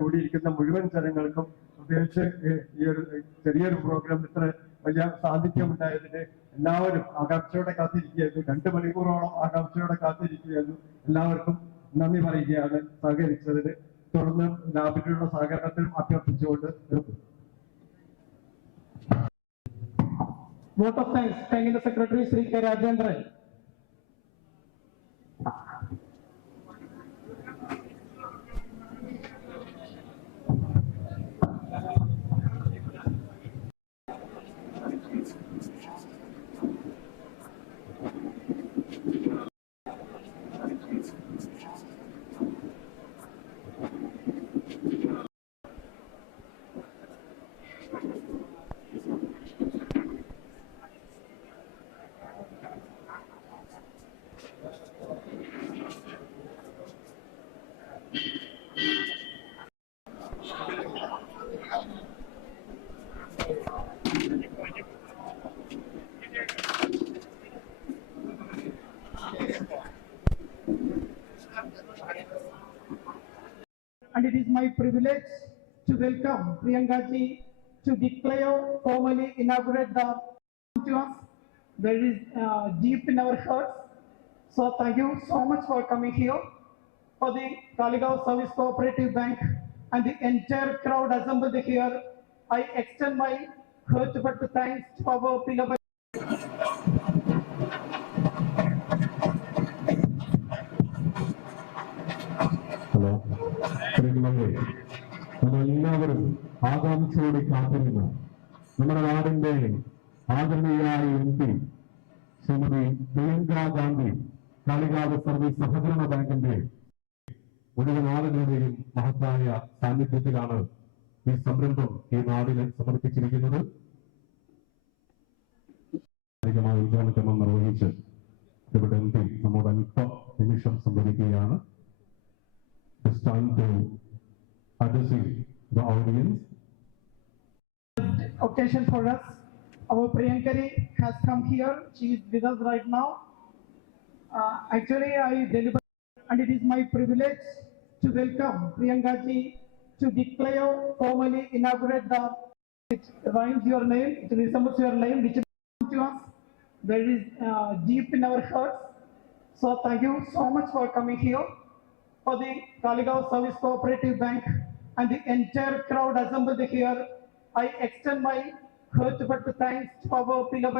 കൂടിയിരിക്കുന്ന മുഴുവൻ ജനങ്ങൾക്കും പ്രത്യേകിച്ച് ഈ ഒരു ചെറിയൊരു പ്രോഗ്രാം ഇത്ര വലിയ സാന്നിധ്യം ഉണ്ടായതിന് എല്ലാവരും ആകാംക്ഷയോടെ കാത്തിരിക്കുകയായിരുന്നു. 2 മണിക്കൂറോളം ആകാംക്ഷയോടെ കാത്തിരിക്കുകയായിരുന്നു. എല്ലാവർക്കും നന്ദി പറയുകയാണ് സഹകരിച്ചതിന്. തുടർന്ന് ലാബിലുള്ള സഹകരണത്തിനും അഭ്യർത്ഥിച്ചുകൊണ്ട് നിർത്തുന്നു. Vote of thanks. Thanking the Secretary Sri K. Rajendran. And it is my privilege to welcome Priyanka ji to declare formally inaugurate the constituents. There is deep in our hearts. So thank you so much for coming here. For the Talegaon Service Cooperative Bank and the entire crowd assembled here, I extend my heartfelt thanks to our beloved. Hello, നമ്മളെല്ലാവരും ആകാംക്ഷയോടെ കാത്തിരുന്നു നമ്മുടെ നാടിന്റെ ആദരണീയയായ MP ശ്രീമതി പ്രിയങ്ക ഗാന്ധി കാളികാവ് സർവീസ് സഹകരണ ബാങ്കിന്റെ മുഴുവൻ ആളുകളുടെയും മഹത്തായ സാന്നിധ്യത്തിലാണ് ഈ സംരംഭം ഈ നാടിന് സമർപ്പിച്ചിരിക്കുന്നത്. ഉദ്ഘാടനം നിർവഹിച്ച് ഇവിടെ MP നമ്മോട് അല്പ നിമിഷം സംവദിക്കുകയാണ്. It's time to address the audience. Occasion for us. Our Priyankari has come here. She is with us right now. Actually, I deliver, and it is my privilege to welcome Priyanka ji to declare formally inaugurate the. It rhymes your name. It resembles your name, which to us. There is deep in our hearts. So thank you so much for coming here. For the Talegaon Service Cooperative Bank and the entire crowd assembled here, I extend my heartfelt thanks to our beloved